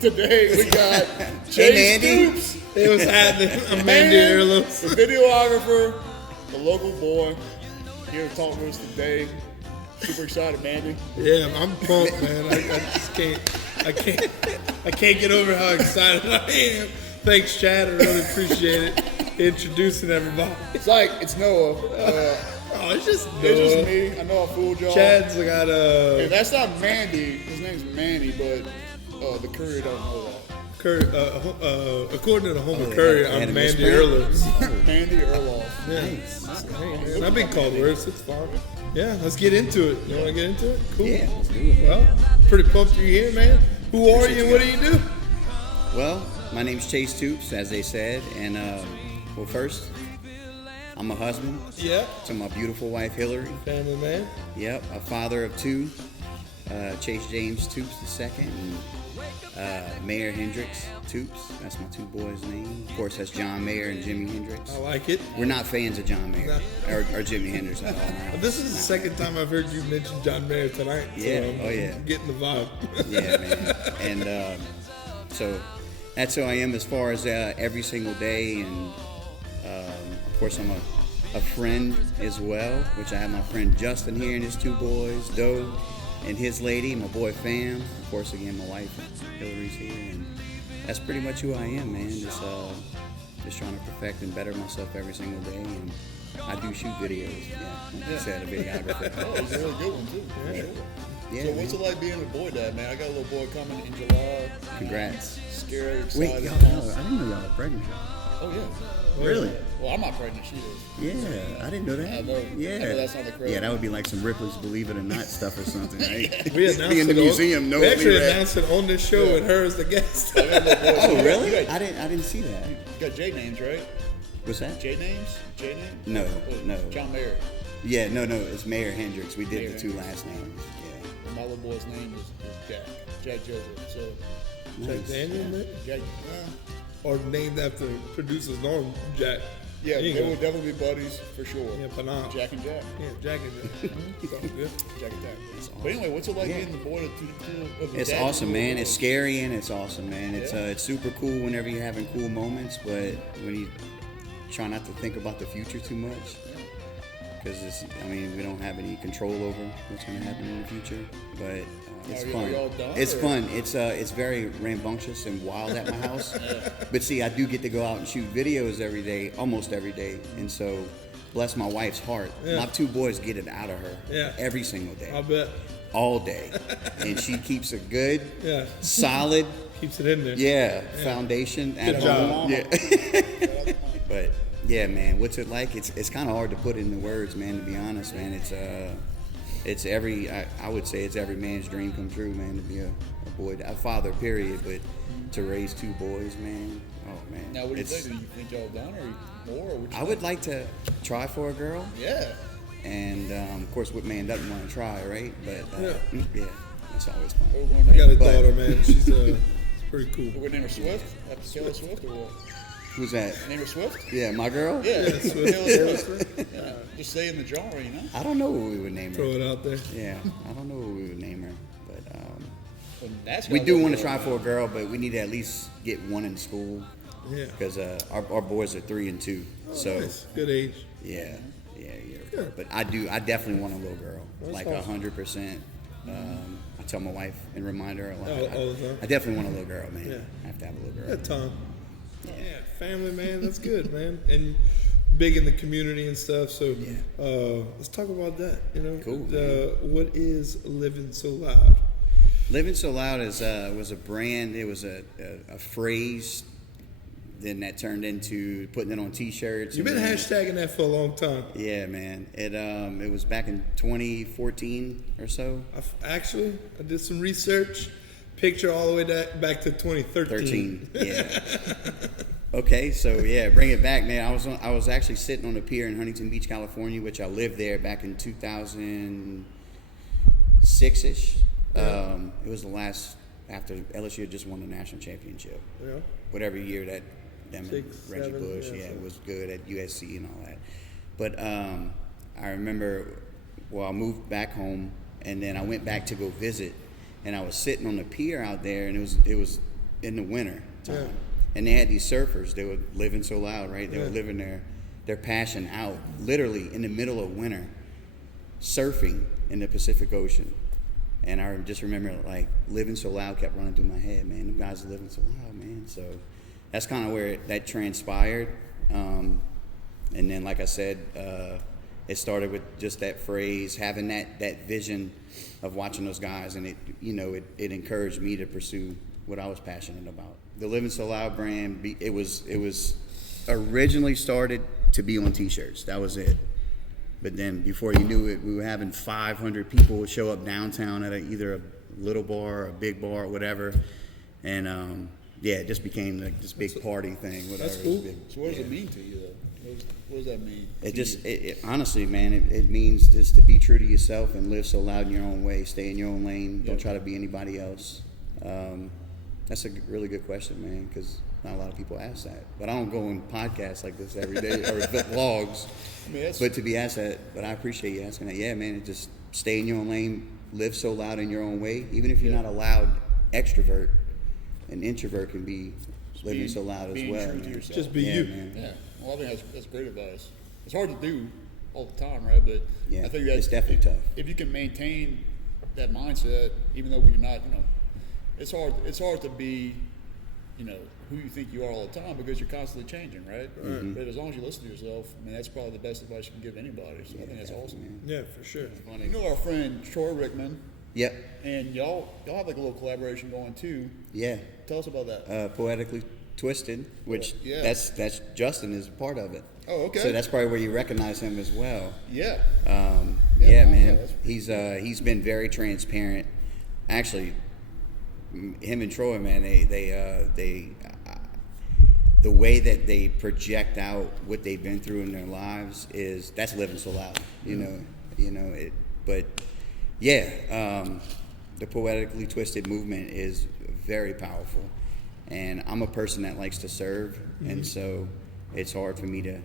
Today we got Chase Toups. It was happening. I'm Mandy Earlham. The videographer, the local boy, here to talk with us today. Super excited, Mandy. Yeah, I'm pumped, man. I just can't. I can't get over how excited I am. Thanks, Chad. I really appreciate it. Introducing everybody. It's Noah. It's just me. I know I fooled y'all. Chad's got Hey, that's not Mandy. His name's Manny, but the courier don't know that. According to the Houma courier, I'm Mandy Earlham. Mandy Earlham. Yeah. Nice. Hey, man, I've been called worse. It's fine. Yeah, let's get into it. You want to get into it? Cool. Yeah, let's do it. Well, pretty pumped you're here, man. Who are you and what do you do? Well, my name's Chase Toups, as they said, and well, first, I'm a husband. Yeah. To my beautiful wife, Hillary. Family man. Yep, a father of two, Chase James Toups II, and Mayor Hendricks Toups. That's my two boys' name. Of course, that's John Mayer and Jimi Hendrix. I like it. We're not fans of John Mayer or Jimi Hendrix at all. No. This is the second time I've heard you mention John Mayer tonight. Yeah. So I'm getting the vibe. Yeah, man. And so that's who I am as far as every single day. And of course, I'm a friend as well, which I have my friend Justin here and his two boys, Doe and his lady, my boy Fam. Of course, again, my wife Hillary's here, and that's pretty much who I am, man. Just trying to perfect and better myself every single day, and I do shoot videos. Yeah, like you said, a videographer. Oh, it's a really good one too. Yeah. Sure. Yeah, So what's it like being a boy dad, man? I got a little boy coming in July. Congrats. Scared, excited. Wait, y'all, I didn't know y'all were pregnant. Oh yeah. Really? Well, I'm not pregnant. She is. Yeah, I didn't know that. I know. Yeah, I know that's not the crazy. Yeah, that would be like some Ripley's Believe It or Not stuff or something, right? We announced Be in the it museum. We actually announced it on this show with her as the guest. Oh, really? I didn't see that. You got J names, right? What's that? J names? J name? No, What? no. John Mayer. Yeah, no. It's Mayer Hendricks. We did Mayer the two Hendricks. last names. And my little boy's name is Jack. Jack Joseph. So Yeah. Jack Daniel, man? Jack. Or named after producer's Norm Jack. Yeah, There you they go. will definitely be buddies for sure. Yeah, Panam. Jack and Jack. Yeah, Jack and Jack. Sounds good. Jack and Jack. But anyway, what's it like being the boy of the It's dad awesome, of the man. boy? It's scary and it's awesome, man. Yeah. It's super cool whenever you're having cool moments, but when you try not to think about the future too much, because we don't have any control over what's going to happen in the future, but it's Are fun. y'all done, It's or? fun. It's very rambunctious and wild at my house. But see, I do get to go out and shoot videos every day, almost every day, and so bless my wife's heart. Yeah. My two boys get it out of her every single day, I bet. all day, and she keeps a good, Yeah. solid, Keeps it in there. foundation at Good job. home. Yeah. But yeah, man, what's it like? It's kind of hard to put into words, man. To be honest, man, it's every I would say it's every man's dream come true, man. To be a boy, a father, period. But to raise two boys, man. Oh man. Now, what do you think? Do you think y'all done or more? Or what you I would like to try for a girl, Yeah. and of course, what man doesn't want to try, right? But Yeah. it's always fun. We're going I got a But- daughter, man. She's pretty cool. We're gonna name her Swift. After Taylor Swift or what? Who's that? Name her Swift? Yeah, my girl. Yeah, Swift. Taylor Swift. Yeah. Just say in the genre, you know. I don't know what we would name her. Throw it out there. Yeah, I don't know what we would name her, but Well, that's we gotta do look want to good, try man. for a girl, but we need to at least get one in school Yeah. because our boys are 3 and 2. So Nice. Good age. yeah. Good. But I definitely want a little girl, That's like awesome. 100%. I tell my wife and remind her a lot. All the time. I definitely want a little girl, man. Yeah. I have to have a little girl. Good time. Yeah, family, man. That's good, man. And big in the community and stuff. So let's talk about that. You know, Cool, what is Livin So Loud? Livin So Loud was a brand. It was a phrase. Then that turned into putting it on T-shirts. You've been and then- hashtagging that for a long time. Yeah, man. It was back in 2014 or so. I did some research. Picture all the way back to 2013. 13. Yeah. Okay, so yeah, bring it back, man. I was actually sitting on a pier in Huntington Beach, California, which I lived there back in 2006ish. It was the last after LSU had just won the national championship. Yeah. Whatever year that them and 6, Reggie 7, Bush, yeah, it was good at USC and all that. But I remember, I moved back home, and then I went back to go visit, and I was sitting on the pier out there, and it was in the winter time, Yeah. and they had these surfers. They were living so loud, right? They Yeah. were living their passion out, literally in the middle of winter, surfing in the Pacific Ocean. And I just remember, like, Living So Loud kept running through my head, man. Them guys are living so loud, man. So that's kind of where that transpired. And then, like I said, it started with just that phrase, having that vision of watching those guys, and it encouraged me to pursue what I was passionate about. The Living So Loud brand, it was originally started to be on T-shirts. That was it. But then before you knew it, we were having 500 people show up downtown at either a little bar or a big bar or whatever. And it just became like this big party thing. Whatever. That's cool. So what does it mean to you, though? What does that mean? It honestly, man, it means just to be true to yourself and live so loud in your own way. Stay in your own lane. Don't try to be anybody else. That's a really good question, man, because not a lot of people ask that. But I don't go on podcasts like this every day or vlogs. But to be asked that, but I appreciate you asking that. Yeah, man, it just stay in your own lane, live so loud in your own way. Even if you're not a loud extrovert, an introvert can be living so loud as well. True to yourself. Just be you. Man. Yeah. Well, I think that's great advice. It's hard to do all the time, right? But Yeah, I think that's it's definitely tough. If you can maintain that mindset, even though you're not, it's hard. It's hard to be, who you think you are all the time because you're constantly changing, right? Mm-hmm. But as long as you listen to yourself, I mean, that's probably the best advice you can give anybody. So I think that's awesome. Yeah, for sure. You know our friend Troy Rickman, Yep. and y'all have like a little collaboration going too. Yeah. Tell us about that. Poetically Twisted, which Yeah. that's Justin is part of it. Oh, okay. So that's probably where you recognize him as well. Yeah. Yeah, no, man. yeah, He's been very transparent. Actually, him and Troy, man, they the way that they project out what they've been through in their lives that's living so loud. But yeah, the Poetically Twisted movement is very powerful, and I'm a person that likes to serve, and so it's hard for me to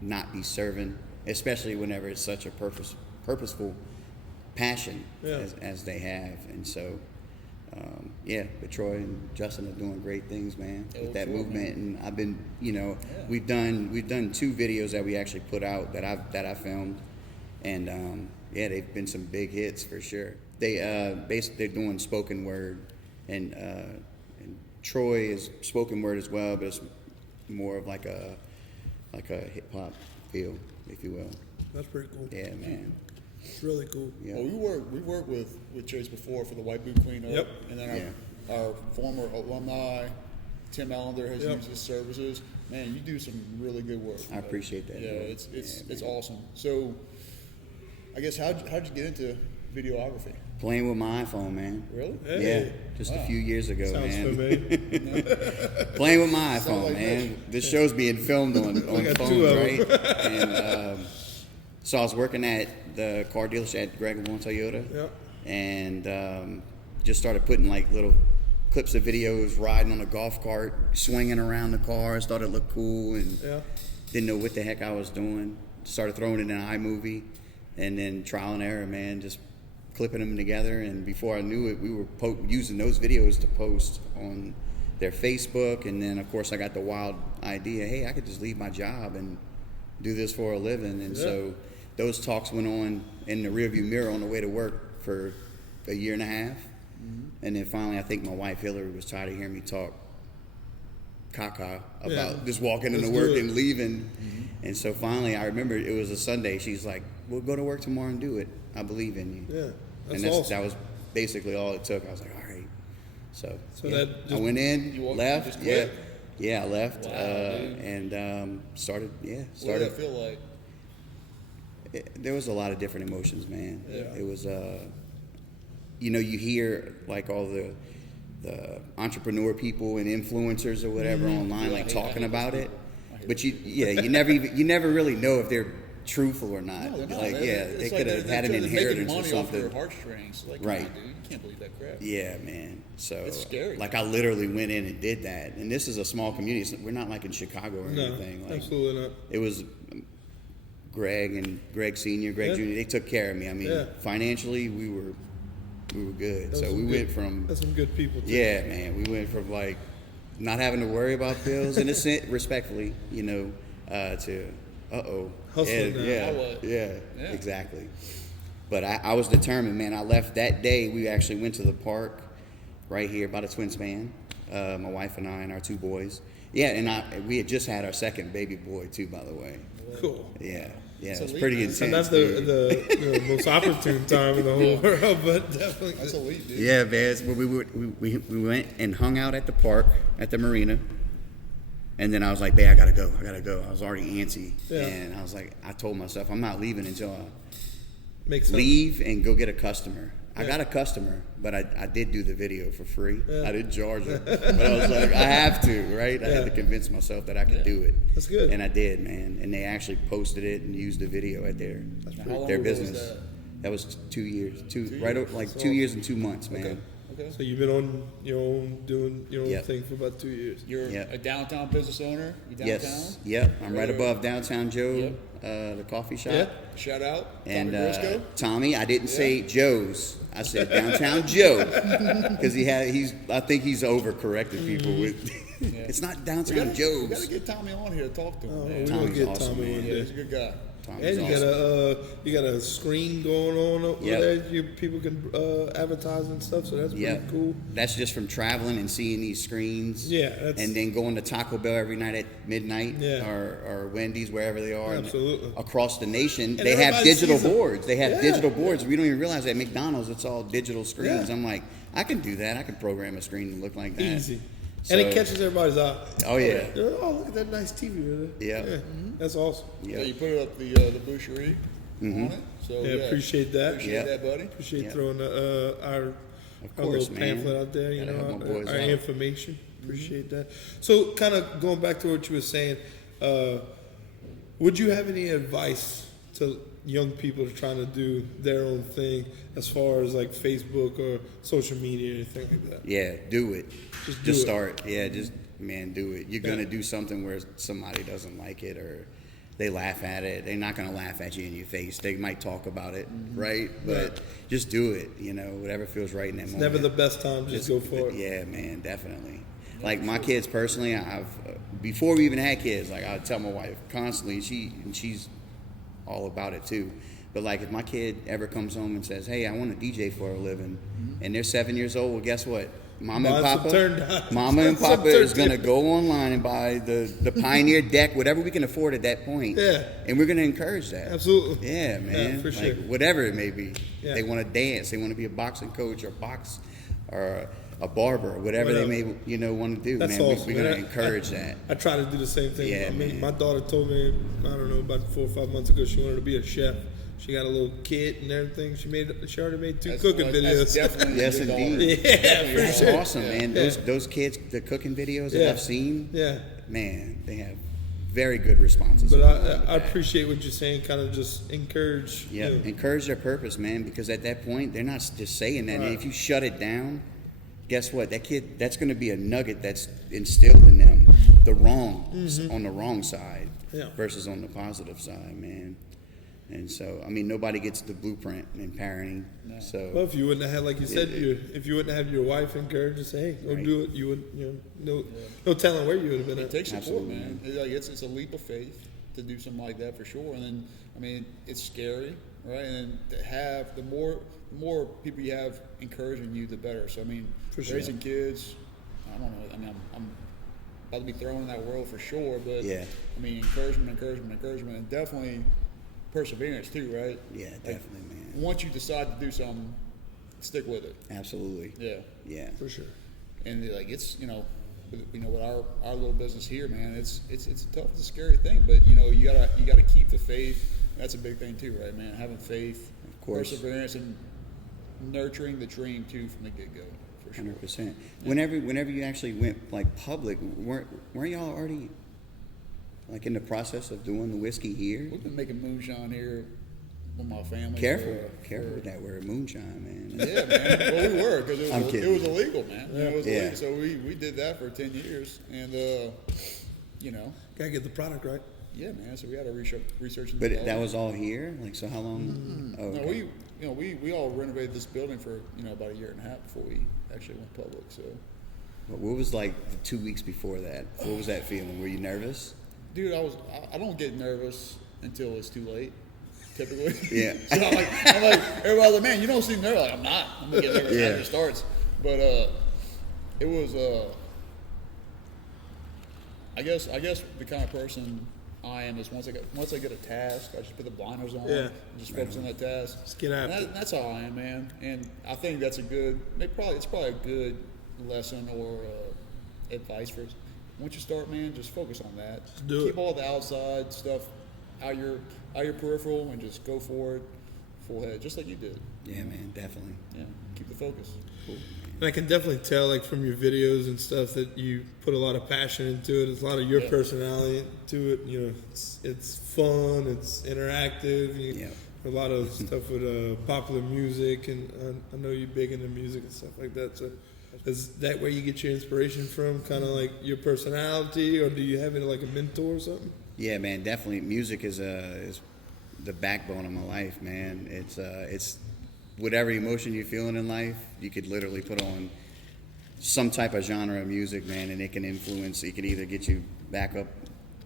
not be serving, especially whenever it's such a purposeful passion as they have. And so but Troy and Justin are doing great things, man, with that movement. And I've been, we've done 2 videos that we actually put out that I filmed, and they've been some big hits for sure. They're doing spoken word, and Troy is spoken word as well, but it's more of like a hip hop feel, if you will. That's pretty cool. Yeah, man. It's really cool. Yeah. Well, we worked with Chase before for the White Boot Cleanup. Yep. And then our former alumni, Tim Allender, has used his services. Man, you do some really good work. I appreciate that. Yeah, man. it's awesome. So, I guess how'd you get into videography? Playing with my iPhone, man. Really? Hey. Yeah, just a few years ago, Sounds man. familiar. Playing with my iPhone, like man. This show's being filmed on got 2 phones, of 'em. right? And so I was working at the car dealership at Greg LeBlanc Toyota, Yep. and just started putting like little clips of videos riding on a golf cart, swinging around the car. Thought it looked cool, and didn't know what the heck I was doing. Started throwing it in iMovie, and then trial and error, man, just clipping them together. And before I knew it, we were using those videos to post on their Facebook. And then, of course, I got the wild idea, hey, I could just leave my job and do this for a living. And so those talks went on in the rearview mirror on the way to work for a year and a half. And then finally, I think my wife Hillary was tired of hearing me talk caca about just walking into work and leaving. And so finally, I remember it was a Sunday. She's like, we'll go to work tomorrow and do it. I believe in you. Yeah, And awesome. that was basically all it took. I was like, all right. So that I went in, left. just quit? Yeah, I left. Wow, and started. What did Started. that feel like? There was a lot of different emotions, man. Yeah. It was, you hear like all the entrepreneur people and influencers or whatever online, like talking about it, but you never really know if they're truthful or not. No, they're not. Like, It's they could have had an they're making inheritance or money off something. their heartstrings. Like, Right. come on, dude, you can't believe that crap. Yeah, man. So It's scary. Like I literally went in and did that, and this is a small community. So we're not like in Chicago or No, anything. Like, absolutely not. it was Greg and Greg Senior, Greg Junior. They took care of me. I mean, financially, we were we were good. Those So are we good- went from That's some good people, too. yeah, man. We went from like not having to worry about bills, in a sense, respectfully, you know, to Hustling now. yeah, Now what? yeah, Yeah. exactly. But I was determined, man. I left that day. We actually went to the park right here by the Twin Span. My wife and I and our 2 boys. Yeah, and we had just had our second baby boy too, by the way. Cool. Yeah, That's it's elite, pretty man. intense. And that's dude. the most opportune time in the whole world, but definitely. That's elite, dude. Yeah, man. But we went and hung out at the park at the marina, and then I was like, "Babe, I gotta go. I was already antsy, Yeah. and I was like, I told myself I'm not leaving until I Makes sense. leave and go get a customer. I Yeah. got a customer, but I did do the video for free. Yeah. I didn't charge them, but I was like, I have to, right? I Yeah. had to convince myself that I could do it. That's good. And I did, man. And they actually posted it and used the video at their How long their ago was business. that? That was 2 years, years. like So- 2 years and 2 months, man. Okay. So you've been on your own, doing your own Yep. thing for about 2 years. You're Yep. a downtown business owner? You downtown? Yes, yep. I'm right above Downtown Joe, Yep. the coffee shop. Yeah. Shout out. And Tommy Briscoe. Tommy, I didn't say Joe's. I said Downtown Joe because I think he's overcorrected people with. It's not Downtown We Joe's. got to get Tommy on here to talk to him, Oh, man. we're Tommy's gonna get awesome, Tommy man. one Yeah, day. he's a good guy. Tommy's And awesome. you got a screen going on over Yep. there. People can advertise and stuff. So that's Yeah, pretty cool. that's just from traveling and seeing these screens. Yeah, that's- and then going to Taco Bell every night at midnight, Yeah. or Wendy's, wherever they are. And Absolutely. across the nation, And they have everybody digital sees 'em. boards. They have Yeah. digital boards. We don't even realize that at McDonald's it's all digital screens. Yeah. I'm like, I can do that. I can program a screen to look like that. Easy. And it So- catches everybody's eye. Oh yeah. They're like, oh, look at that nice TV over there. Yeah. That's awesome. Yeah, Yeah. you put it up the boucherie on it. So Yeah, appreciate that. Appreciate Yeah. that, buddy. Appreciate Yeah. throwing our course, little man. pamphlet out there, you Gotta know, help my boys our out. information. Appreciate that. So, kind of going back to what you were saying, would you have any advice to young people that are trying to do their own thing as far as like Facebook or social media or anything like that? Yeah, do it. Just do it. start. Yeah, just man, do it. You're Yeah. gonna do something where somebody doesn't like it or they laugh at it. They're not gonna laugh at you in your face. They might talk about it, right? But just do it. You know, whatever feels right in that moment. Never the best time, just go for it. Yeah, man, definitely. Like my kids personally, I've before we even had kids, like I tell my wife constantly, she's all about it too. But like if my kid ever comes home and says, "Hey, I want to DJ for a living," and they're 7 years old, well, guess what? Mama and Buy some Papa, turntables. Mama and Some Papa is gonna turntables. go online and buy the Pioneer deck, whatever we can afford at that point. Yeah. And we're gonna encourage that. Absolutely. Yeah, man. Yeah, for Like, sure. whatever it may be. Yeah. They want to dance. They want to be a boxing coach or or a barber or whatever they may want to do. That's man, awesome. we're gonna man. encourage that. I try to do the same thing. Yeah, I mean, man. my daughter told me, I don't know, about 4 or 5 months ago, she wanted to be a chef. She got a little kit and everything. She already made 2 cooking videos. That's definitely Yes, a good indeed. dollar. Yeah, for That's sure. awesome, man. Those kids, the cooking videos that Yeah. I've seen, Yeah. man, they have very good responses. But along with I that. appreciate what you're saying. Kind of just encourage. Yeah, you know. encourage their purpose, man, because at that point they're not just saying that. And Right. if you shut it down, guess what? That kid, that's going to be a nugget that's instilled in them on the wrong side Yeah. versus on the positive side, man. And so, I mean, nobody gets the blueprint in parenting. Well, So, if you wouldn't have had, like you said, if you wouldn't have your wife encourage to say, "Hey, go Right. do it," you would, no telling where you would have been It at. takes support, Absolutely, man. It's a leap of faith to do something like that for sure. And then, I mean, it's scary, right? And to have the more people you have encouraging you, the better. So I mean, For sure. raising kids, I don't know. I mean, I'm about to be thrown in that world for sure. But Yeah. I mean, encouragement, and definitely perseverance too, right? yeah, definitely, man. Once you decide to do something, stick with it. Absolutely. Yeah. Yeah. For sure. And like it's with our little business here, man, it's tough, it's a scary thing, but you gotta keep the faith. That's a big thing too, right, man? Having faith, Of course. perseverance, and nurturing the dream too from the get go, for sure. 100%. Whenever you actually went like public, weren't y'all already like in the process of doing the whiskey here? We've been making moonshine here with my family. Careful for- with that word, moonshine, man. Yeah, man. Well, we were because I'm it kidding. was illegal, man. It was Yeah. illegal. So we did that for 10 years, and Gotta get the product right. yeah, man. So we had to research and But develop. that was all here. Like, so how long? Oh, No, okay. we all renovated this building for about a year and a half before we actually went public. So, But what was like the 2 weeks before that? What was that feeling? Were you nervous? dude, I don't get nervous until it's too late, typically. Yeah. So I'm like, everybody's like, man, you don't seem nervous. Like, I'm not. I'm gonna get nervous after it starts. But it was I guess the kind of person I am is once I get a task, I just put the blinders on and just focus on that task. Just get after it. That's how I am, man. And I think that's it's probably a good lesson or advice for once you start, man. Just focus on that. Just do Keep it. all the outside stuff out your peripheral and just go for it full head, just like you did. Yeah, man, definitely. Yeah, keep the focus. Cool. And I can definitely tell, like, from your videos and stuff, that you put a lot of passion into it. It's a lot of your personality to it. It's fun. It's interactive. A lot of stuff with popular music, and I know you're big into music and stuff like that. So, is that where you get your inspiration from? Kind of like your personality, or do you have it like a mentor or something? Yeah, man, definitely. Music is the backbone of my life, man. It's whatever emotion you're feeling in life, you could literally put on some type of genre of music, man, and it can influence. It can either get you back up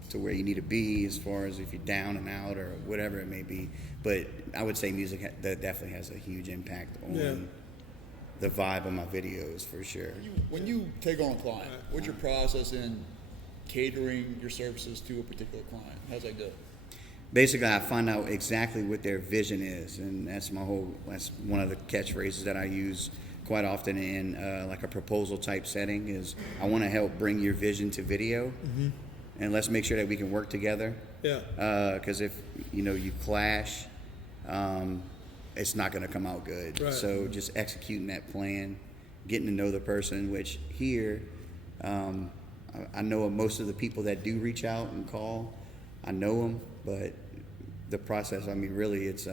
to where you need to be, as far as if you're down and out or whatever it may be. But I would say music that definitely has a huge impact on the vibe of my videos, for sure. When you take on a client, what's your process in catering your services to a particular client? How's that go? Basically, I find out exactly what their vision is, and that's one of the catchphrases that I use quite often in like a proposal type setting. Is I want to help bring your vision to video, and let's make sure that we can work together. Yeah. Because if you clash, it's not going to come out good. Right. So just executing that plan, getting to know the person. Which here, I know of most of the people that do reach out and call. I know them, but the process, I mean, really, it's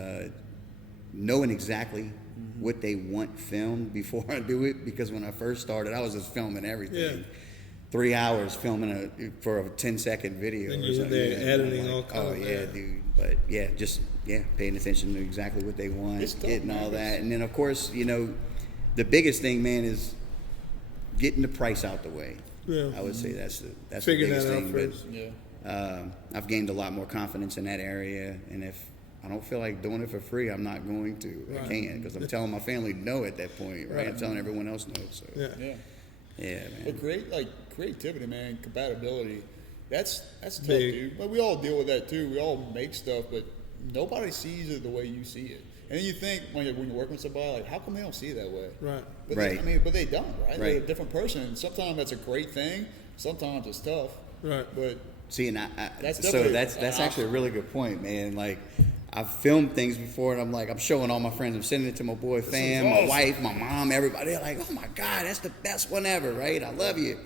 knowing exactly what they want filmed before I do it. Because when I first started, I was just filming everything. Yeah. 3 hours filming for a 10-second video. And or you're something. there editing all oh kinds. yeah, dude. But paying attention to exactly what they want, It's tough, getting all man. that, and then of course, the biggest thing, man, is getting the price out the way. Yeah. I would say that's the Figuring biggest that out thing. first. Yeah. I've gained a lot more confidence in that area, and if I don't feel like doing it for free, I'm not going to. I can't, because I'm telling my family no at that point, right? I'm telling everyone else no. So Yeah. Yeah. man. But creativity, man, compatibility, that's tough, Big. dude. But we all deal with that too. We all make stuff, but nobody sees it the way you see it. And then you think when you're working with somebody, like, how come they don't see it that way? Right. But Right. but they don't, right? They're a Right. different person. Sometimes that's a great thing. Sometimes it's tough. Right. But See, and That's so definitely that's an actually a really good point, man. Like, I've filmed things before, and I'm showing all my friends. I'm sending it to my boy Fam, awesome. my wife, my mom, everybody. They're like, "Oh my God, that's the best one ever, right? I love you."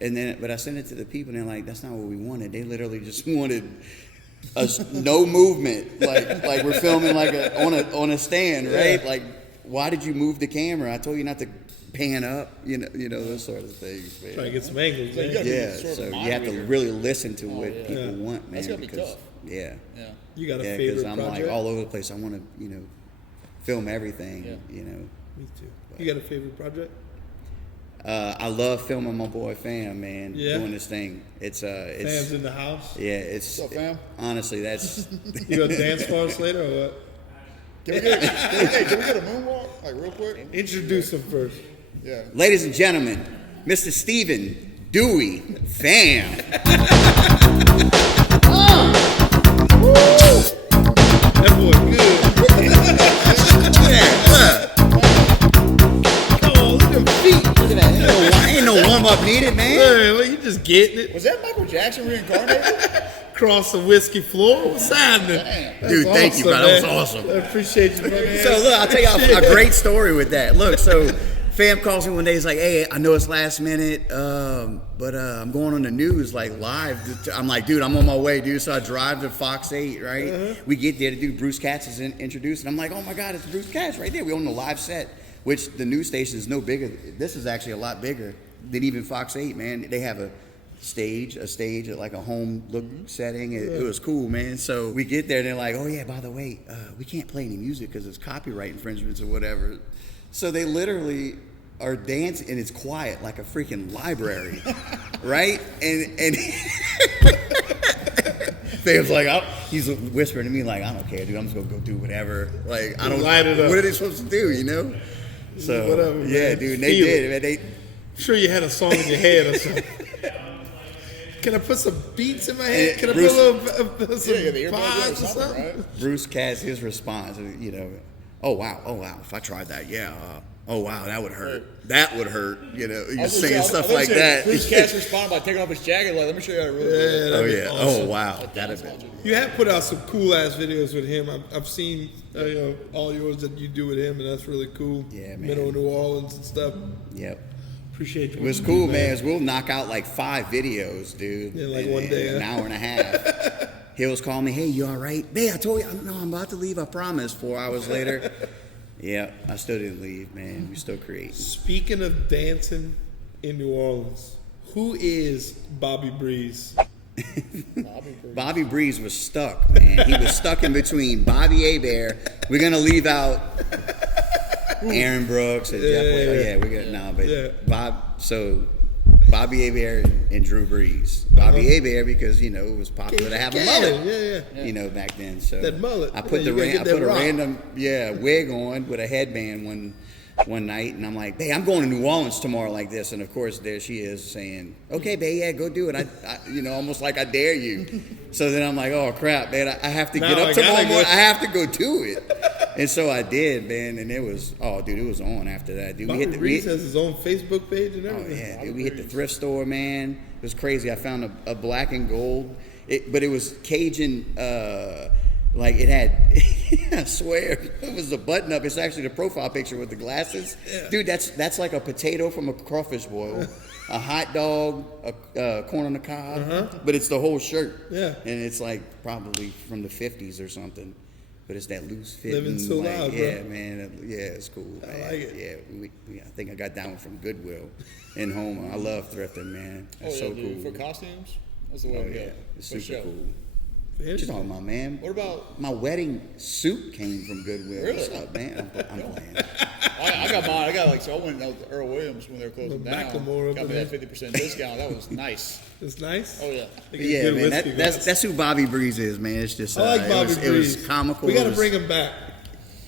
But I send it to the people, and they're like, "That's not what we wanted. They literally just wanted no movement, like we're filming like on a stand, right? Yeah. Like, why did you move the camera? I told you not to pan up, those sort of things, man." Try to get some angles, man. you gotta be Yeah, sort of so a you have to moderator. really listen to what yeah. people want, man. That's gotta be because tough. yeah, Yeah. You got a yeah, favorite I'm project? like all over the place. I want to, film everything. Yeah. Me too. You got a favorite project? I love filming my boy Fam, man. Yeah. Doing this thing. It's Fans in the house? yeah, it's What's up, fam? honestly that's You gonna dance for us later or what? Can we get a moonwalk, like, real quick? Introduce him first. Yeah. ladies and gentlemen, Mr. Stephen Dewey Fam. That boy good. Come on, look at them feet. Look at that. Ain't no warm up needed, man. Man, well, you just getting it. Was that Michael Jackson reincarnated? Across the whiskey floor. What's happening? That's Dude, thank you, bro. That was man. awesome. I appreciate you, man. So look, I'll tell you a great story with that. Look, so Fam calls me one day. He's like, "Hey, I know it's last minute, but I'm going on the news like live." I'm like, "Dude, I'm on my way, dude." So I drive to Fox 8, right? We get there, the dude Bruce Katz is introduced, and I'm like, "Oh my God, it's Bruce Katz right there." We on the live set, which the news station is no bigger. This is actually a lot bigger than even Fox 8, man. They have a stage at like a home look setting. It was cool, man. So we get there and they're like, oh yeah, by the way, we can't play any music because it's copyright infringements or whatever. So they literally are dancing and it's quiet like a freaking library, right? And Fam's like, he's whispering to me like, I don't care, dude. I'm just gonna go do whatever. Like, I don't. Light it up. What are they supposed to do? You know? So Whatever, yeah, man. dude. They did. Man, they. I'm sure you had a song in your head or something. Can I put some beats in my head? Can I Bruce, put some the earbuds pods or or something? right? Bruce Cass, his response, you know, oh wow, if I tried that, yeah, oh wow, that would hurt. That would hurt. You know, you're saying stuff like that. Bruce Cass responded by taking off his jacket. Like, let me show you how to really do it. Oh yeah. Awesome. Oh wow, that'd have been. You have put out some cool ass videos with him. I've seen all yours that you do with him, and that's really cool. Yeah, man. Middle of New Orleans and stuff. Yep. Appreciate you. It was cool, man. We'll knock out like 5 videos, dude. Yeah, like in, one day, in an hour and a half. Hills called me, hey, you all right? Hey, I told you, no, I'm about to leave. I promise. 4 hours later. Yeah, I still didn't leave, man. We still creating. Speaking of dancing in New Orleans, who is Bobby Breeze? Bobby Breeze was stuck, man. He was stuck in between Bobby Abear. We're gonna leave out Aaron Brooks and Jeff Wade. Yeah, we're gonna Bobby Abear and Drew Brees. Bobby Abear because it was popular to have a mullet. Yeah. Back then. So that mullet. I put a random wig on with a headband one night, and I'm like, "Hey, I'm going to New Orleans tomorrow like this." And of course, there she is saying, "Okay, babe, yeah, go do it." I almost like I dare you. So then I'm like, "Oh crap, man! I have to get up tomorrow morning. I have to go do it." And so I did, man. And it was, it was on after that, dude. Bobby Breeze has his own Facebook page and everything. Oh yeah, dude. We hit the thrift store, man. It was crazy. I found a black and gold, but it was Cajun. Like it had, I swear, it was a button up. It's actually the profile picture with the glasses. Yeah. Dude, that's like a potato from a crawfish boil, a hot dog, a corn on the cob, but it's the whole shirt. Yeah. And it's like probably from the 50s or something. But it's that loose fit. Livin So Loud, bro. Yeah, man. Yeah, it's cool, man. I like it. Yeah, I think I got that one from Goodwill in Houma. I love thrifting, man. It's so dude, cool. For costumes? That's the way to go. It's super cool. What you talking about, man? What about my wedding suit came from Goodwill? Really? What's up, man? I'm playing. I got mine. I went out to Earl Williams when they were closing down. Got me that 50% discount. That was nice. It's nice. Oh yeah. Yeah, man. That's who Bobby Breeze is, man. It's just I like Bobby Breeze. It was comical. We got to bring him back.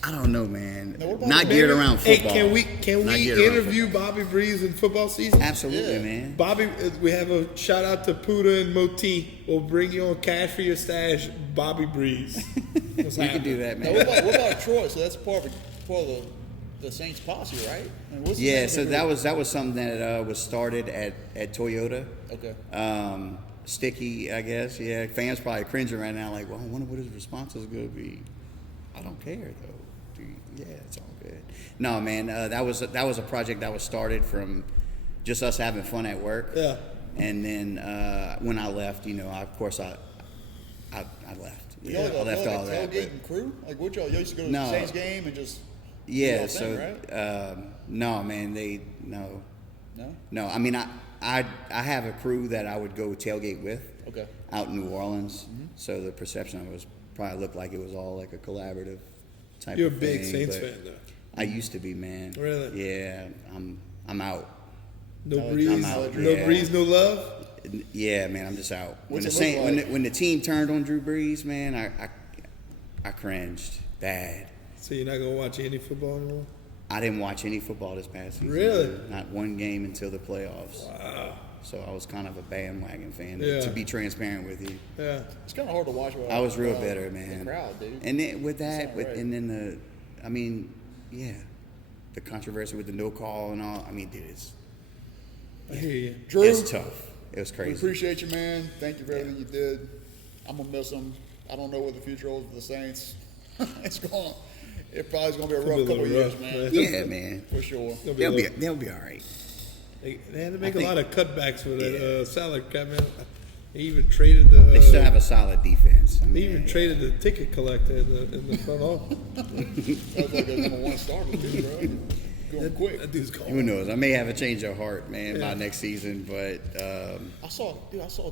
I don't know, man. Not geared around football. Hey, can we interview Bobby Breeze in football season? Absolutely, man. Bobby, we have a shout out to Puda and Moti. We'll bring you on Cash for Your Stash, Bobby Breeze. We can do that, man. Now, what about Troy? So that's part of the Saints posse, right? So that was something that was started at Toyota. Okay. Sticky, I guess. Yeah, fans probably cringing right now, like, well, I wonder what his response is going to be. I don't care though. Yeah, it's all good. No, man, that was a project that was started from just us having fun at work. Yeah. And then when I left, of course I left. Yeah, I left all that. Tailgating crew? Like what y'all used to go to the Saints game and just right? No, man, No. I mean, I have a crew that I would go tailgate with. Okay. Out in New Orleans. Mm-hmm. So the perception of it was probably looked like it was all like a collaborative type You're of thing. You're a big Saints fan, though. I used to be, man. Really? Yeah, I'm out. No Breeze, I'm out. no Breeze, no love. Yeah, man, I'm just out. When the team turned on Drew Brees, man, I cringed bad. So you're not gonna watch any football anymore? I didn't watch any football this past season. Really? Not one game until the playoffs. Wow. So I was kind of a bandwagon fan, to be transparent with you. Yeah. It's kind of hard to watch. I was real bitter, man. The crowd, dude. And then with that, and then the controversy with the no call and all. I mean, dude, I hear you. Drew, it's tough. It was crazy. We appreciate you, man. Thank you for everything you did. I'm gonna miss them. I don't know what the future holds for the Saints. It probably is gonna be a rough couple of years, man. Yeah, man. For sure. They'll be all right. They had to make a lot of cutbacks with that salary cap, man. They even traded the. They still have a solid defense. They even traded the ticket collector in the front office. That was like a number one starter, too, bro. going quick. That dude's cold. Who knows? I may have a change of heart, man, by next season. But I saw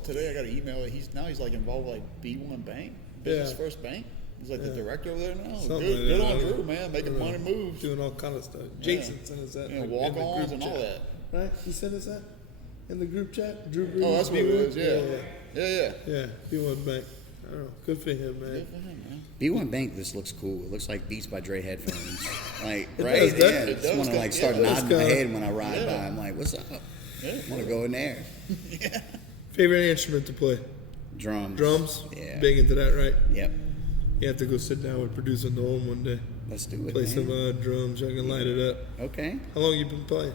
today. I got an email that he's like involved with like B1 Bank, Business First Bank. He's like the director over there now. Good on Drew, man, making money moves, doing all kind of stuff. Jason sent us that. Walk-ons and all that. Right? He sent us that in the group chat. Drew. Oh, that's what it is. Yeah. Yeah. B1 Bank. I don't know. Good for him, man. Good for him, man. B1 Bank just looks cool. It looks like Beats by Dre headphones. Like, It right? does, doesn't Yeah. it? I just want to like start Yeah, nodding my head when I ride by. I'm like, what's up? Yeah. I want to go in there. Favorite instrument to play? Drums. Drums? Yeah. Big into that, right? Yep. You have to go sit down with producer Noah one day. Let's do it. Play man. some drums. I can light it up. Okay. How long you been playing?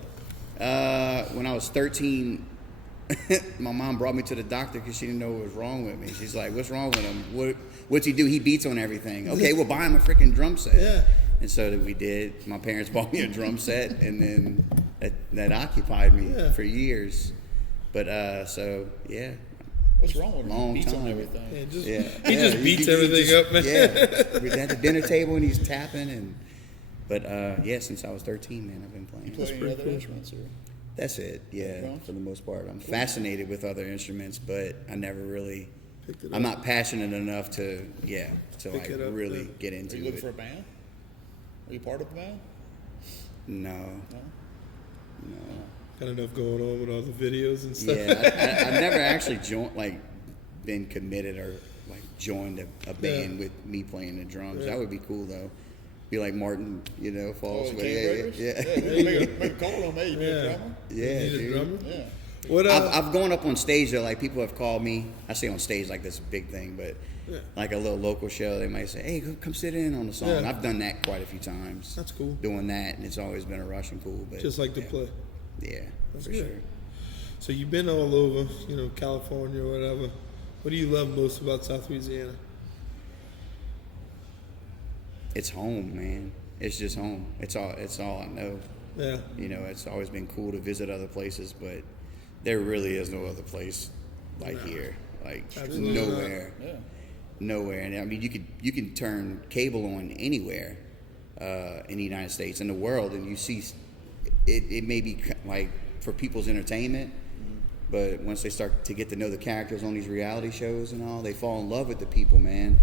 When I was 13, my mom brought me to the doctor because she didn't know what was wrong with me. She's like, "What's wrong with him? What's he do? He beats on everything." Okay, we'll buy him a freaking drum set. Yeah. And so that we did. My parents bought me a drum set, and then that occupied me for years. But so yeah. What's wrong with him? Long He beats time. on everything. He just beats everything up, man. Yeah, we're at the dinner table and he's tapping, but since I was 13, man, I've been playing. Play any other instruments? Or? That's it. Yeah, Drums? for the most part, I'm fascinated with other instruments, but I never really. Picked it I'm up. not passionate enough to like it up, really yeah. get Are into you looking it. for a band? Are you part of a band? No. Got enough going on with all the videos and stuff. Yeah, I've never actually been committed or like joined a band with me playing the drums. That would be cool though. Be like Martin, Falls. Oh, But yeah. Make a call on me. You be a drummer? Yeah, You need a dude. drummer? Yeah. What I've gone up on stage though. Like people have called me. I say on stage like this is a big thing, but like a little local show, they might say, "Hey, come sit in on the song." Yeah. I've done that quite a few times. That's cool. Doing that, and it's always been a rush and cool. But just like to play. Yeah, That's for good. sure. So you've been all over, California or whatever. What do you love most about South Louisiana? It's home, man. It's just home. It's all I know. Yeah. It's always been cool to visit other places, but there really is no other place like here. Like Absolutely nowhere. Yeah. Nowhere. And I mean you can turn cable on anywhere in the United States, in the world, and you see it may be like for people's entertainment, but once they start to get to know the characters on these reality shows and all, they fall in love with the people, man.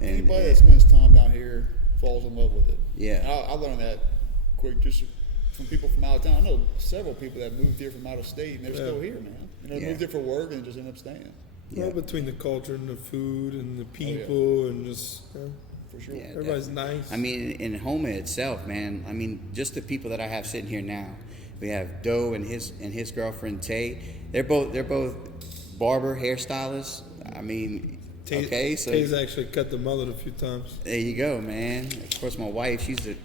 And Anybody that spends time down here falls in love with it. Yeah. I learned that quick just from people from out of town. I know several people that moved here from out of state and they're still here, man. They moved here for work and just end up staying. Yeah. Well, between the culture and the food and the people and just For sure. Yeah, everybody's nice. I mean, in Houma itself, man. I mean, just the people that I have sitting here now. We have Doe and his girlfriend Tay. They're both barber hairstylists. I mean, okay, so Tay's actually cut the mullet a few times. there you go, man. Of course, my wife, she's the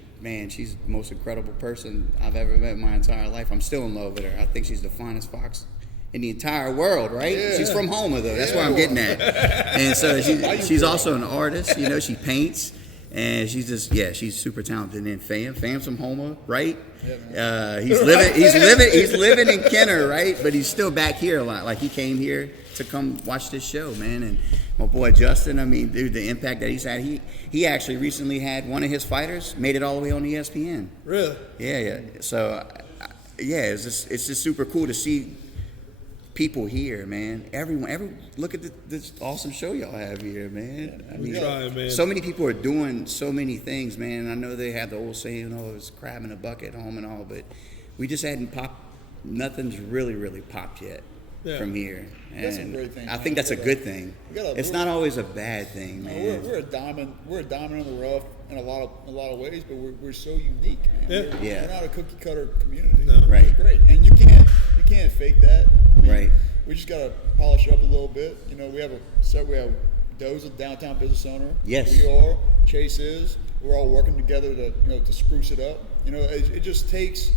most incredible person I've ever met in my entire life. I'm still in love with her. I think she's the finest fox in the entire world, right? Yeah. She's from Houma, though. That's where I'm getting at. And so she's also an artist. She paints, and she's super talented. And then Fam's from Houma, right? Yeah, He's living in Kenner, right? But he's still back here a lot. Like he came here to come watch this show, man. And my boy Justin, I mean, dude, the impact that he's had. He actually recently had one of his fighters made it all the way on ESPN. Really? Yeah. So, it's just super cool to see people here, man. Look at this awesome show y'all have here, man. I mean, try, man. so many people are doing so many things, man. I know they have the old saying, it's crab in a bucket home and all, but we just hadn't popped. Nothing's really popped yet from here. And That's a great thing, I man. think that's a good thing. It's not always a bad thing, man. We're a diamond. We're a diamond in the rough in a lot of ways, but we're so unique, man. Yeah. We're not a cookie cutter community. No. Right. It's great, and you can't fake that. I mean, Right. We just gotta polish it up a little bit. We have Doe's a downtown business owner. Yes. We are. Chase is. We're all working together to spruce it up. It just takes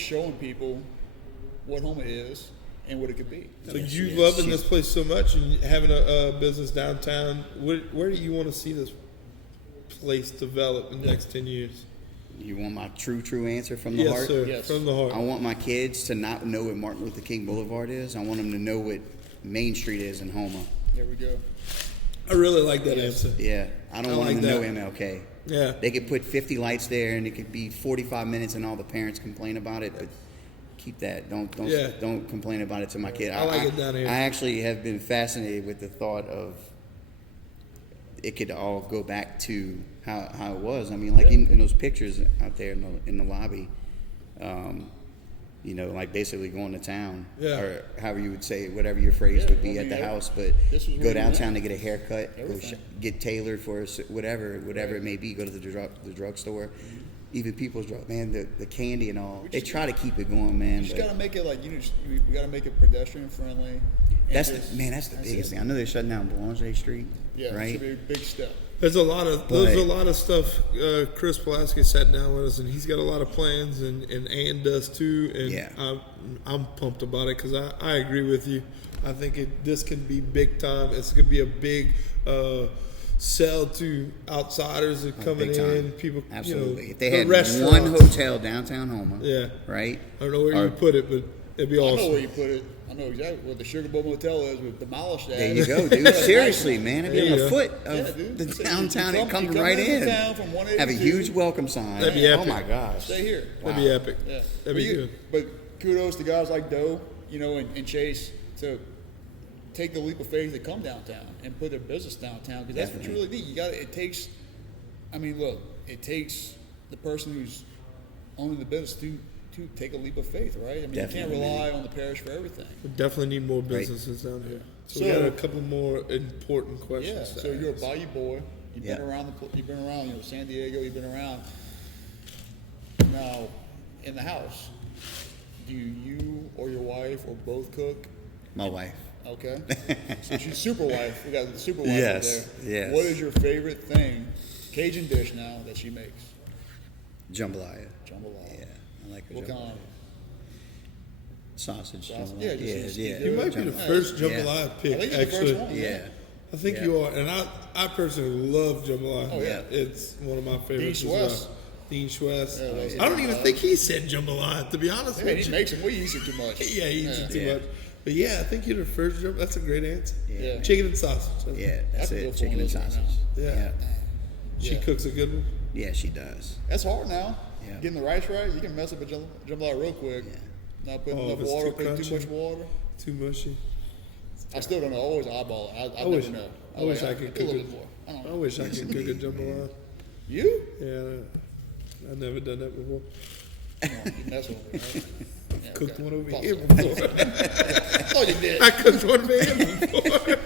showing people what Houma is and what it could be. So you loving this place so much and having a business downtown, where do you want to see this place develop in the next 10 years? You want my true answer from the Yes, heart? sir. Yes. From the heart. I want my kids to not know what Martin Luther King Boulevard is. I want them to know what Main Street is in Houma. There we go. I really like that answer. Yeah, I don't I want like them to that. know MLK. Yeah. They could put 50 lights there, and it could be 45 minutes, and all the parents complain about it. But keep that. Don't complain about it to my kid. I like it down here. I actually have been fascinated with the thought of it could all go back to how it was. I mean, like in those pictures out there in the lobby, you know, like basically going to town, or however you would say it, whatever your phrase would be at the house, but go downtown to get a haircut, get tailored for whatever it may be, go to the drugstore, even people's drug, man, the candy and all. They try to keep it going, man. You just got to make it like, we got to make it pedestrian friendly. That's the biggest thing. I know they're shutting down Boulanger Street, right? Right? It should be a big step. There's a lot of stuff. Chris Pulaski sat down with us, and he's got a lot of plans, and Ann does too. And I'm pumped about it because I agree with you. I think this can be big time. It's going to be a big sell to outsiders that coming in. People, absolutely. If they the had one hotel downtown Houma, right? I don't know where you put it, but it'd be awesome. I know where you put it. I know exactly where the Sugar Bowl Motel is. We've demolished that. There you go, dude. Seriously, man. It'd be on a foot of the downtown. It comes right in. Have a huge welcome sign. That'd be epic. Oh, my gosh. Stay here. That'd be epic. Yeah. That'd be good. But kudos to guys like Doe, and Chase to take the leap of faith to come downtown and put their business downtown, because that's what you really need. It takes the person who's owning the business to take a leap of faith, right? I mean, you can't rely on the parish for everything. We definitely need more businesses down here. So we got a couple more important questions. Yeah. So you're a Bayou boy. You've been around. You've been around. San Diego. You've been around. Now, in the house, do you or your wife or both cook? My wife. Okay. So she's super wife. We got the super wife Yes. there. Yes. What is your favorite thing, Cajun dish now, that she makes? Jambalaya. Jambalaya. Yeah, I like her. What jambalaya. kind? Sausage. Yeah, Yeah. You might be the first jambalaya pick, I think you're actually. the first one. Yeah. I think you are, and I personally love jambalaya. Oh, yeah. It's one of my favorites Dean as Schwess. well. Dean Schwess. Yeah, I don't even think he said jambalaya, to be honest Yeah, with he you. makes it. We eat it too much. Yeah, he eats it too Yeah. much. But yeah, I think you're the first jambalaya. That's a great answer. Yeah. Chicken and sausage. Yeah, that's I could it. go for Chicken one and of those right sausage. now. Yeah. She Yeah. cooks a good one. Yeah, she does. That's hard now. Yeah. Getting the rice right, you can mess up a jambalaya real quick. Yeah. Not putting Oh, enough if it's water, too putting too crunchy. much water. Too mushy. I still don't know. I always eyeball it. I wish- never know. I wish I could do a cook little it. bit more. I don't I know. wish I could cook a jambalaya. You? Yeah, I've never done that before. No, you mess with me, right? Yeah, Cooked okay. one over Thought here so. before. Oh, you did. I cooked one for him before.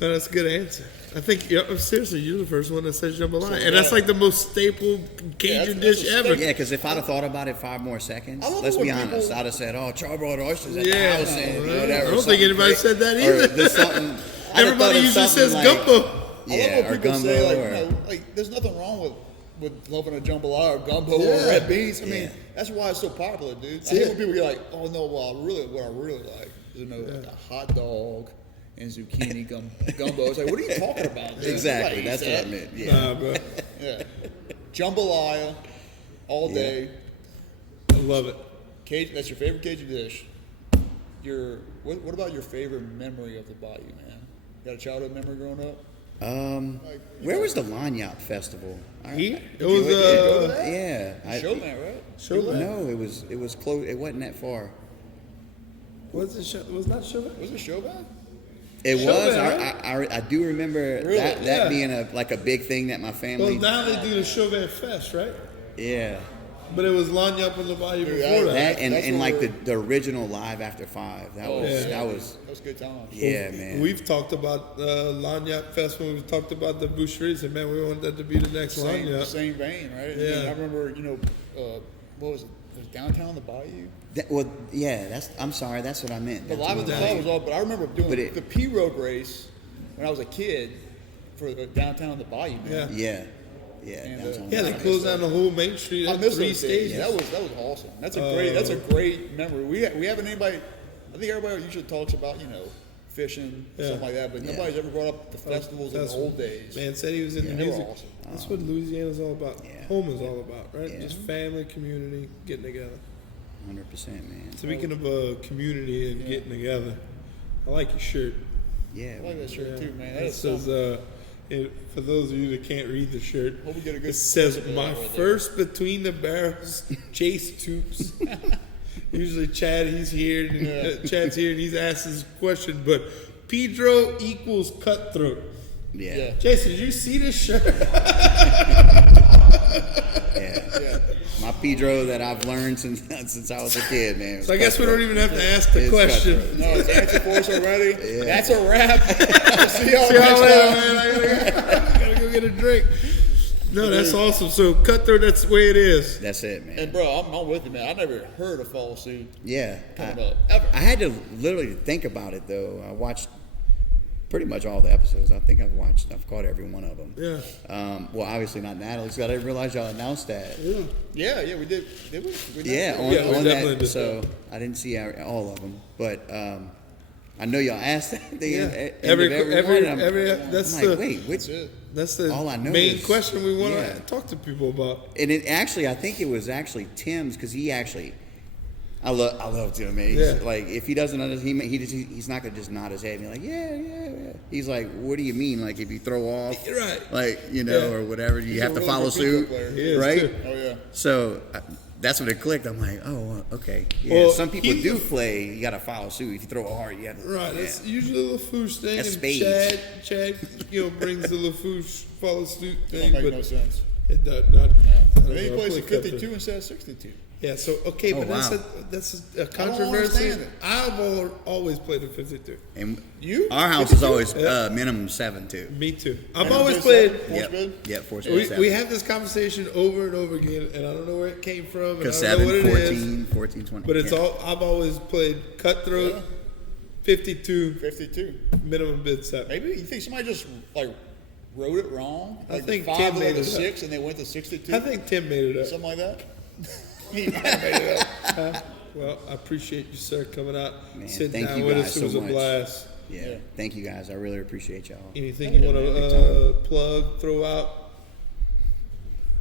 No, that's a good answer. I think, seriously, you're the first one that says jambalaya. And that's like the most staple Cajun that's dish a ever. Yeah, because if I'd have thought about it 5 more seconds, I love let's it when be honest, people- I'd have said, charbroiled oysters at the Yeah. house and Well, whatever. I don't think anybody said that Or either. there's something. I'd have Everybody thought of usually something says like- gumbo. Yeah, I love or when people gumbo. say, or, there's nothing wrong with loving a jambalaya or gumbo or Yeah. red beans. I mean, Yeah. that's why it's so popular, dude. I hate when people get like, oh no, what I really like is like a hot dog and zucchini gumbo. It's like, what are you talking about, dude? exactly, Nobody that's eats what I that. meant. Yeah. Nah, bro. Yeah. Jambalaya all day. I love it. Cajun, that's your favorite Cajun dish. What about your favorite memory of the Bayou, man? Got a childhood memory growing up? Where was the Lanyap Festival? It go was, to that? Yeah. Showman, right? Showman? No, it was close. It wasn't that far. Was it show? Was not Showman? Was it Showman? It Showman, was. right? I do remember Really? that Yeah. being a big thing that my Well, family. now they do the Showman Fest, right? Yeah. But it was Lanyap in the Bayou Dude, before that. That and, That's and what like we're- the original Live After 5. That was yeah. that was That was good times. yeah, man. We've talked about Lanyap Fest when we talked about the boucheries, and man, we want that to be the next Same Lanyap. vein, right? Yeah. And I remember, what was it? Was it downtown the Bayou? I'm sorry, that's what I meant. The That's Live what at I the Club meant. was all, but I remember doing But it- the P Road race when I was a kid for the downtown the Bayou, man. Yeah. Yeah. And, downtown. Yeah, they closed down the whole Main Street I at miss 3 those days. stages. That was awesome. That's a great memory. We haven't anybody. I think everybody usually talks about fishing something like that, but nobody's ever brought up the festivals in the old days. Man said he was in the they were music. awesome. That's what Louisiana's all about. Yeah. Home is all about, right? Yeah. Just family, community, getting together. 100%, man. Speaking of community and getting together, I like your shirt. Yeah. I like that shirt too, man. That It is says, for those of you that can't read the shirt, Hope we get a good it says, picture of "My that right first between the barrels, Chase Toups." Usually Chad, he's here, and Chad's here, and he's asked his question, but Pedro equals cutthroat. Yeah. Jason, did you see this shirt? Yeah. My Pedro that I've learned since I was a kid, man. So I guess we don't even have to ask the question. Cutthroat. No, it's answer for us already. Yeah. That's a wrap. See y'all See y'all next later, time. man. I gotta go get a drink. No, that's awesome. So cutthroat, that's the way it is. That's it, man. And bro, I'm with you, man. I never heard of follow suit Yeah. coming up ever. I had to literally think about it though. I watched pretty much all the episodes. I think I've caught every one of them. Yeah. Well, obviously not Natalie's. I didn't realize y'all announced that. Yeah, we did. Did we? We did. Yeah, we on definitely that. did. So I didn't see all of them, but I know y'all asked that. Every that's that's like, the wait, That's it. that's the All I know main is- question we want yeah. to talk to people about. And it actually, I think it was actually Tim's because he actually, I love Tim, man. He's Yeah. like, if he doesn't understand, he's not gonna just nod his head and be like, yeah. He's like, what do you mean? Like, if you throw off, Right. like, Yeah. or whatever, you He's have a to really follow good football suit, player. He is, right? too. Oh yeah. So that's when it clicked. I'm like, oh, okay. Yeah. Well, Some people he's do the- play. You got to follow suit. If you throw a hard, you have to. Right, Yeah. that's usually the LaFouche thing, That's and spades. Chad, brings the LaFouche follow suit It thing, don't make but no sense. it does not. But then he plays play at 52 cutthroat. instead of 62. Yeah, so okay, Oh, but wow. that's a don't controversy. understand it. I've always played at 52. And You? our house is 52? always Yeah. minimum 7 too. Me too. I've And always this played. Force Yep. good? Yep. Force We 7. have this conversation over and over again, and I don't know where it came from, and I Because don't know 7, what it is. 14, 20. But it's yeah. all. I've always played cutthroat, Yeah. 52, 52. minimum bid 7. Maybe you think somebody just like wrote it wrong? I Like think the 5 Tim was made like a it up. 6 and they went to 62. I think Tim made it up. Something like that. He might have made it up. Well, I appreciate you, sir, coming out, Man, sitting thank down you with guys us. It so was a much. blast. Yeah. Yeah. Thank you guys. I really appreciate y'all. Anything you want to plug, throw out,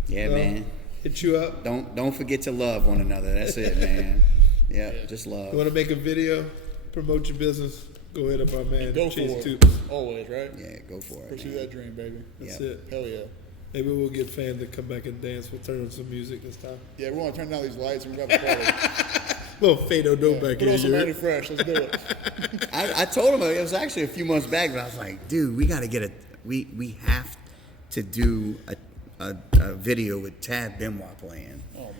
Yeah, No. man. hit you up? Don't forget to love one another. That's it, man. Yeah, just You love. want to make a video, promote your business? Go ahead up our man, Go for Chase it. Toups. Always, right? Yeah, go for it. Pursue man. that dream, baby. That's Yeah. it. Hell yeah. Maybe we'll get fans to come back and dance. We'll turn on some music this time. Yeah, we want to turn down these lights and we're going to have a party. Little Fado Do back Put on some here. Manny Fresh. Let's do it. I told him it was actually a few months back, but I was like, dude, we got to get we have to do a video with Tab Benoit playing Oh, man.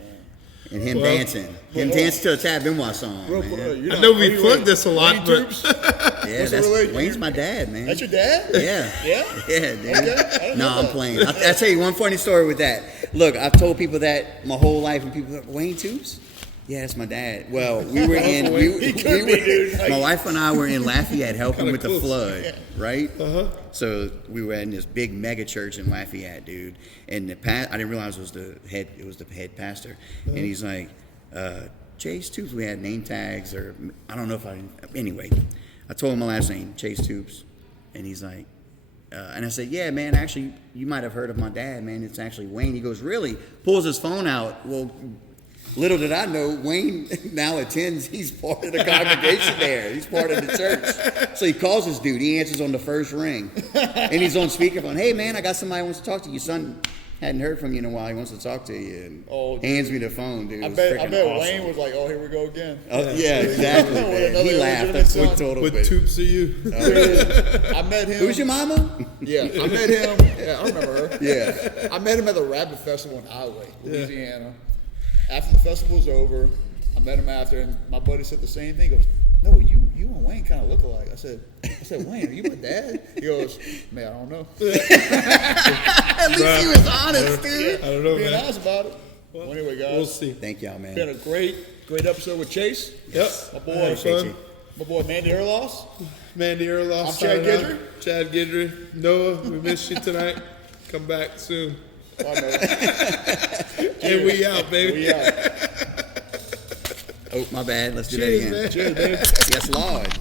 and him Well, dancing. Him dancing to a Tab Benoit song. Real man. quick, you're I not- know are we you plugged like this a lot, Wayne but Toups? Yeah, What's the that's relation? Wayne's my dad, man. That's your dad? Yeah. Yeah? Yeah, dude. Okay, I didn't No, know I'm that. playing. I'll tell you one funny story with that. Look, I've told people that my whole life, and people are like, Wayne Toups? Yeah, that's my dad. Well, we were in. He could be, dude. Like- my wife and I were in Lafayette helping Kinda with the close. flood, right? Uh-huh. So we were in this big mega church in Lafayette, dude. And I didn't realize it was the head pastor. And he's like, Chase Toups. We had name tags, or I don't know if anyway, I told him my last name, Chase Toups. And he's like, and I said, yeah, man, actually, you might have heard of my dad, man. It's actually Wayne. He goes, really? Pulls his phone out. Well, little did I know, Wayne now attends. He's part of the congregation there. He's part of the church. So he calls this dude. He answers on the first ring. And he's on speakerphone. Hey, man, I got somebody who wants to talk to you. Your son hadn't heard from you in a while. He wants to talk to you. And Oh, hands me the phone, dude. It I was bet freaking awesome. Wayne was like, oh, here we go again. Yeah, exactly, With man. another He laughed. illegitimate That's what son. we told him. What but- Toups are you? I met him. Who's your mama? Yeah, I met him. Yeah, I remember her. Yeah. I met him at the Rabbit Festival in Highway, Louisiana. After the festival was over, I met him after, and my buddy said the same thing. He goes, no, you and Wayne kind of look alike. I said, Wayne, are you my dad? He goes, man, I don't know. At least he was honest, dude. I don't know, Being man. honest about it. Well, anyway, guys, We'll see. Thank y'all, man. been a great episode with Chase. Yep. My boy, Had fun. you. my boy Mandy Erlos. Mandy Erlos. I'm Chad signing out. Guidry. Chad Guidry. Noah, we missed you tonight. Come back soon. I know. And we out, baby. We out. Oh, my bad. Let's do Cheers, that again. man. Cheers, man. Yes, Lord.